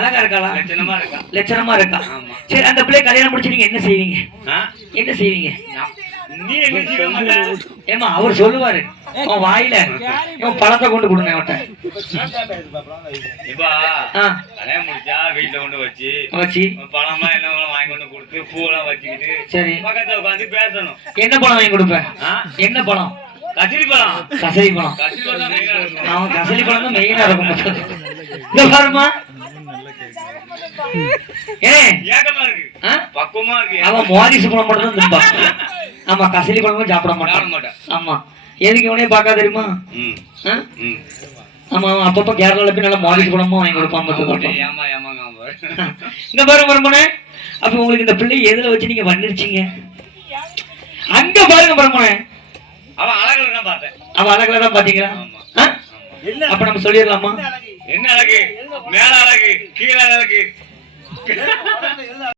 அழகா இருக்காளா லட்சணமா இருக்கா? லட்சணமா இருக்கா. சரி அந்த பிள்ளை கல்யாணம் முடிச்சு நீங்க என்ன செய்வீங்க? என்ன செய்வீங்க? ஏமா அவர் சொல்லுவாரு. உன் வாயில உன் பழத்தை கொண்டு கொடுங்க ஆ. கல்யாணம் முடிச்சா வீட்டுல கொண்டு வச்சு வச்சு. பழம்லாம் என்ன வாங்கி கொண்டு கொடுத்து பூவெல்லாம் வச்சுக்கிட்டு சரி. பக்கத்துல உட்காந்து பேசணும். என்ன பழம் வாங்கி கொடுப்பேன்? என்ன பழம்? கசிரி பழம். கசரி பழம். கசிரி பழம் தான் மெயினா இருக்கும். பாருமா அவன் மோரிசு பழம் மட்டும் தான் திம்பா. ஆமா கசலி பழமும் சாப்பிட மாட்டான். ஆமா. எதுக்கு இவனே பார்க்க தெரியுமா? ஆமா அவன் அப்பப்ப கேரளால போய் நல்லா மோரிசு பழமும் வாங்கி கொடுப்பான். இந்த பாருங்க பரமனே அப்ப உங்களுக்கு இந்த பிள்ளை எதுல வச்சு நீங்க வந்திருச்சீங்க அங்க பாருங்க பரமனே அவன் அழகுல தான் பார்த்தேன். அவ அழகுல தான் பாத்தீங்களா? அப்ப நம்ம சொல்லிடலாமா? என்ன அழகு? மேல அழகு கீழே அழகு.